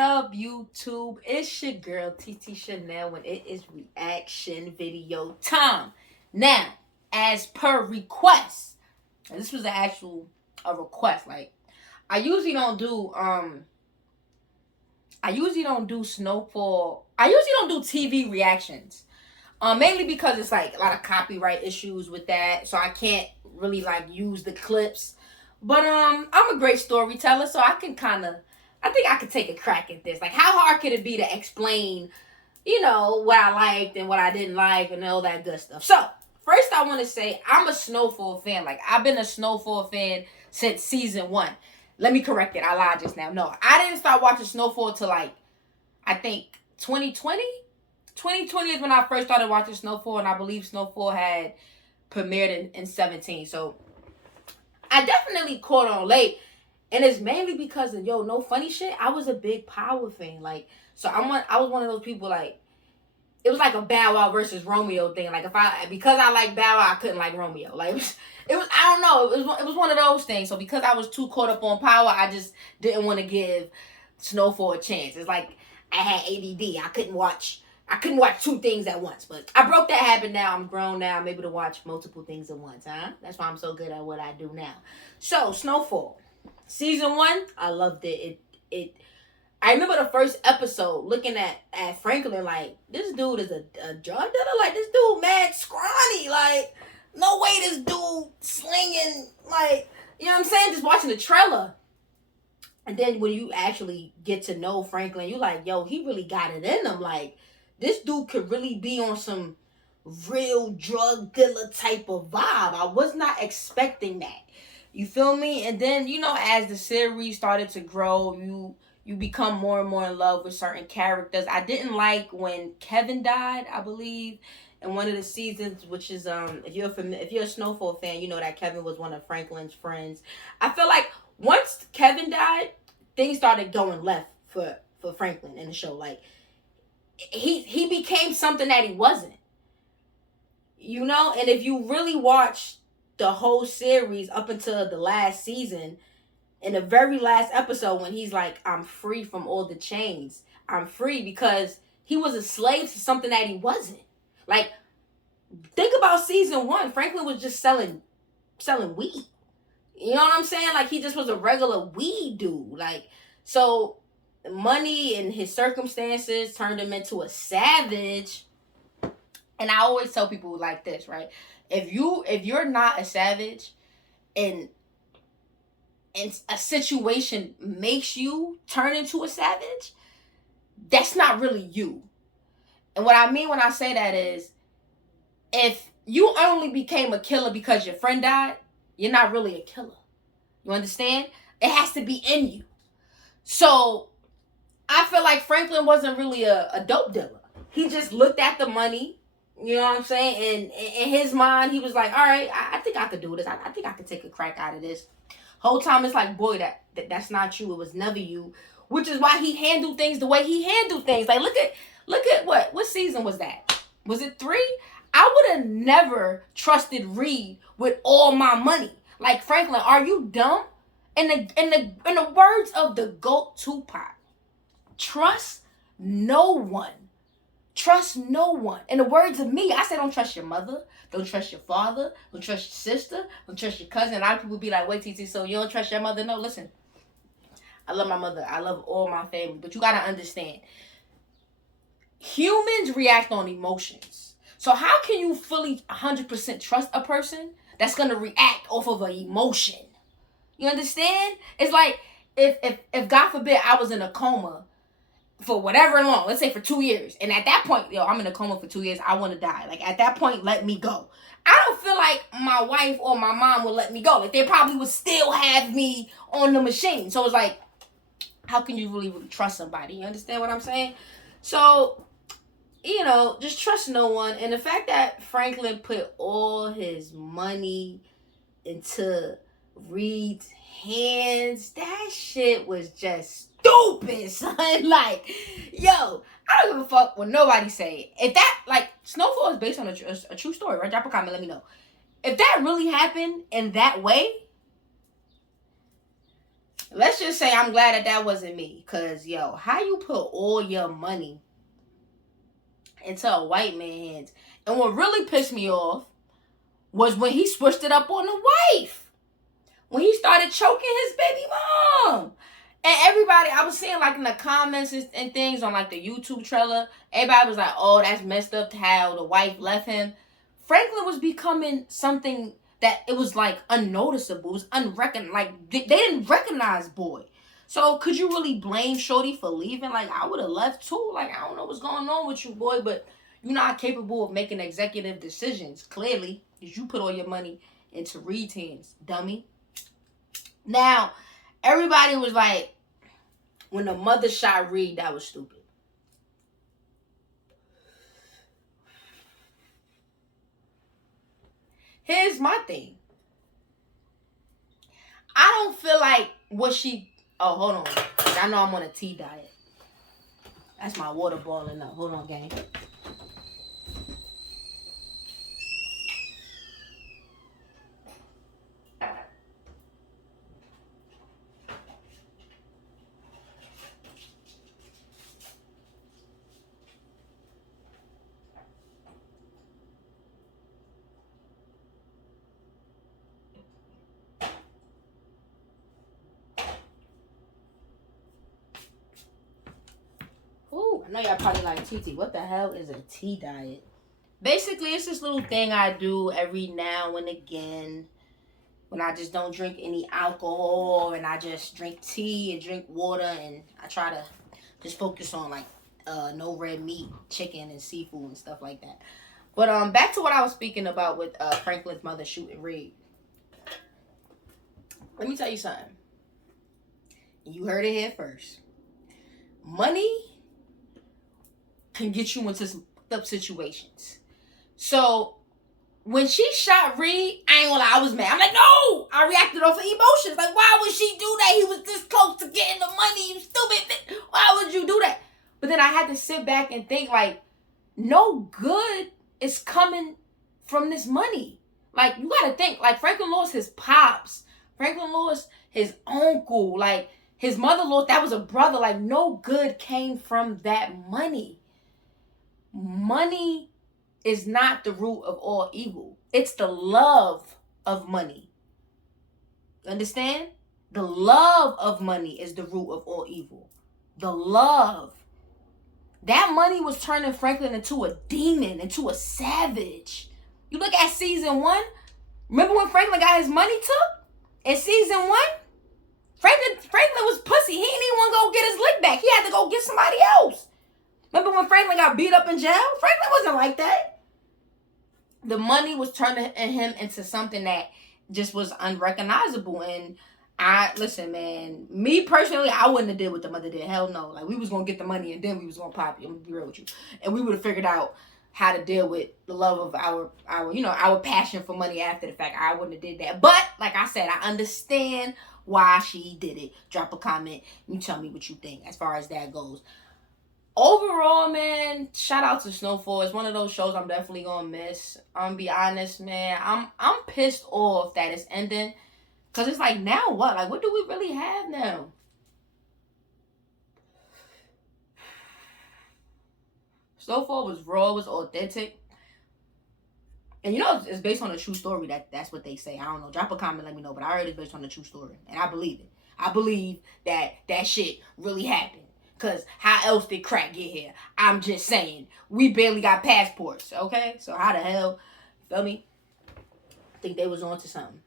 up, YouTube? It's your girl, TT Shanell, and it is reaction video time. Now, as per request, and this was an actual a request. Like, I usually don't do Snowfall. I usually don't do TV reactions. Mainly because it's like a lot of copyright issues with that, so I can't really like use the clips. But I'm a great storyteller, so I think I could take a crack at this. Like, how hard could it be to explain, what I liked and what I didn't like and all that good stuff? So, first I want to say I'm a Snowfall fan. Like, I've been a Snowfall fan since season 1. Let me correct it. I lied just now. No, I didn't start watching Snowfall till like, I think 2020. 2020 is when I first started watching Snowfall, and I believe Snowfall had premiered in 17. So I definitely caught on late, and it's mainly because of no funny shit. I was a big Power fan, like, so I was one of those people, like, it was like a Bow Wow versus Romeo thing. Like, because I like Bow Wow, I couldn't like Romeo. Like, it was I don't know, it was one of those things. So because I was too caught up on Power, I just didn't want to give Snowfall a chance. It's like I had ADD. I couldn't watch two things at once. But I broke that habit now. I'm grown now. I'm able to watch multiple things at once, huh? That's why I'm so good at what I do now. So, Snowfall. Season 1, I loved it. I remember the first episode looking at Franklin like, this dude is a drug dealer? Like, this dude mad scrawny. Like, no way this dude slinging, like, you know what I'm saying? Just watching the trailer. And then when you actually get to know Franklin, you're like, yo, he really got it in him. Like, this dude could really be on some real drug dealer type of vibe. I was not expecting that. You feel me? And then, as the series started to grow, you become more and more in love with certain characters. I didn't like when Kevin died, I believe, in one of the seasons, which is if you're a Snowfall fan, you know that Kevin was one of Franklin's friends. I feel like once Kevin died, things started going left for Franklin in the show. Like, he became something that he wasn't. And if you really watch the whole series up until the last season, in the very last episode when he's like, I'm free from all the chains. I'm free because he was a slave to something that he wasn't. Like, think about season 1. Franklin was just selling weed. You know what I'm saying? Like, he just was a regular weed dude. Like, so money and his circumstances turned him into a savage. And I always tell people like this, right? If you're not a savage and a situation makes you turn into a savage, that's not really you. And what I mean when I say that is, if you only became a killer because your friend died, you're not really a killer. You understand? It has to be in you. So I feel like Franklin wasn't really a dope dealer. He just looked at the money, you know what I'm saying? And in his mind, he was like, all right, I think I could do this. I think I could take a crack out of this. Whole time it's like, boy, that's not you. It was never you. Which is why he handled things the way he handled things. Like, look at what season was that? Was it 3? I would have never trusted Reed with all my money. Like, Franklin, are you dumb? In the words of the GOAT Tupac, trust no one. Trust no one. In the words of me, I say don't trust your mother. Don't trust your father. Don't trust your sister. Don't trust your cousin. A lot of people be like, wait, TT, so you don't trust your mother? No, listen. I love my mother. I love all my family. But you got to understand, humans react on emotions. So how can you fully 100% trust a person that's going to react off of an emotion? You understand? It's like, if God forbid I was in a coma for whatever long, let's say for 2 years, and at that point, I'm in a coma for 2 years, I want to die. Like, at that point, let me go. I don't feel like my wife or my mom would let me go. Like, they probably would still have me on the machine. So it's like, how can you really trust somebody? You understand what I'm saying? So, just trust no one. And the fact that Franklin put all his money into Reed's hands, that shit was just stupid, son. Like, yo, I don't give a fuck what nobody say. If that, like, Snowfall is based on a true story, right? Drop a comment, let me know. If that really happened in that way, Let's just say I'm glad that that wasn't me. Because, yo, how you put all your money into a white man's hands? And what really pissed me off was when he switched it up on the wife. When he started choking his baby mom. And everybody, I was seeing like in the comments and things on like the YouTube trailer, everybody was like, oh, that's messed up how the wife left him. Franklin was becoming something that it was like unnoticeable. It was unrecognized. Like they didn't recognize boy. So could you really blame Shorty for leaving? Like I would have left too. Like I don't know what's going on with you, boy, but you're not capable of making executive decisions. Clearly, because you put all your money into Reed's hands, dummy. Now, everybody was like, when the mother shot Reed, that was stupid. Here's my thing. I don't feel like what she... Oh, hold on. I know I'm on a tea diet. That's my water boiling up. Hold on, gang. Ooh, I know y'all probably like tea. What the hell is a tea diet? Basically, it's this little thing I do every now and again when I just don't drink any alcohol and I just drink tea and drink water, and I try to just focus on like no red meat, chicken and seafood and stuff like that. But back to what I was speaking about with Franklin's mother shooting Reed. Let me tell you something. You heard it here first. Money can get you into some up situations. So when she shot Reed, I ain't gonna lie, I was mad. I'm like, no! I reacted off of emotions. Like, why would she do that? He was this close to getting the money, you stupid bitch. Why would you do that? But then I had to sit back and think, like, no good is coming from this money. Like, you gotta think, like, Franklin lost his pops. Franklin lost his uncle. Like, his mother lost, that was a brother. Like, no good came from that money. Money is not the root of all evil. It's the love of money. Understand? The love of money is the root of all evil. The love. That money was turning Franklin into a demon, into a savage. You look at season 1. Remember when Franklin got his money took? In season 1? Franklin was pussy. He didn't even want to go get his lick back. He had to go get somebody else. Remember when Franklin got beat up in jail? Franklin wasn't like that. The money was turning him into something that just was unrecognizable. And listen, man, me personally, I wouldn't have did what the mother did. Hell no. Like, we was going to get the money and then we was going to pop you. I'm going to be real with you. And we would have figured out how to deal with the love of our passion for money after the fact. I wouldn't have did that. But, like I said, I understand why she did it. Drop a comment. You tell me what you think as far as that goes. Overall, man, shout out to Snowfall. It's one of those shows I'm definitely gonna miss. I'm be honest, man. I'm pissed off that it's ending. Cause it's like, now what? Like, what do we really have now? Snowfall was raw, was authentic. And you know, it's based on a true story. That's what they say. I don't know. Drop a comment, let me know. But I heard it's based on a true story. And I believe it. I believe that shit really happened. Because how else did crack get here? I'm just saying. We barely got passports, okay? So how the hell, feel me? I think they was on to something.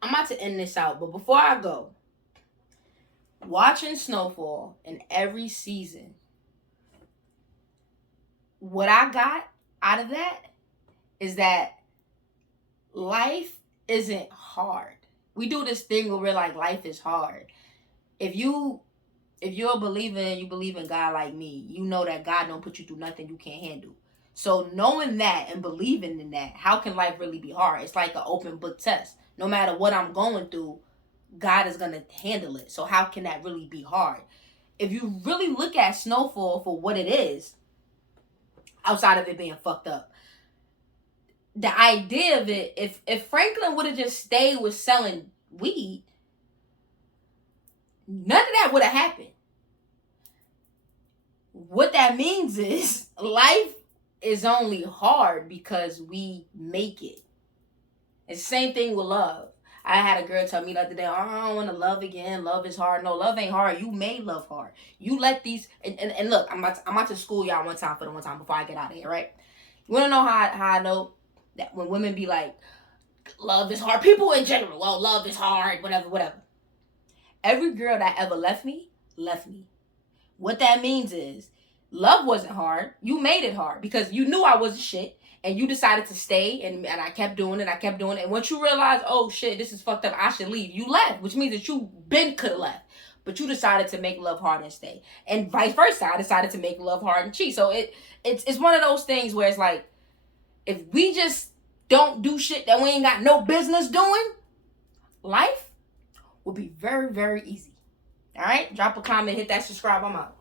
I'm about to end this out. But before I go, watching Snowfall in every season, what I got out of that is that life isn't hard. We do this thing where we're like, life is hard. If you're a believer and you believe in God like me, you know that God don't put you through nothing you can't handle. So knowing that and believing in that, how can life really be hard? It's like an open book test. No matter what I'm going through, God is going to handle it. So how can that really be hard? If you really look at Snowfall for what it is, outside of it being fucked up, the idea of it, if Franklin would have just stayed with selling weed, none of that would have happened. What that means is life is only hard because we make it. It's the same thing with love. I had a girl tell me the other day, oh, I don't want to love again. Love is hard. No, love ain't hard. You made love hard. You let these and look, I'm about to school y'all one time before I get out of here, right? You wanna know how I know that when women be like, love is hard. People in general, well, love is hard, whatever. Every girl that ever left me, left me. What that means is love wasn't hard. You made it hard because you knew I was a shit and you decided to stay and I kept doing it. And once you realized, oh shit, this is fucked up, I should leave, you left, which means that you could have left. But you decided to make love hard and stay. And vice versa, I decided to make love hard and cheat. So it's one of those things where it's like, if we just don't do shit that we ain't got no business doing, life will be very, very easy. All right? Drop a comment, hit that subscribe, I'm out.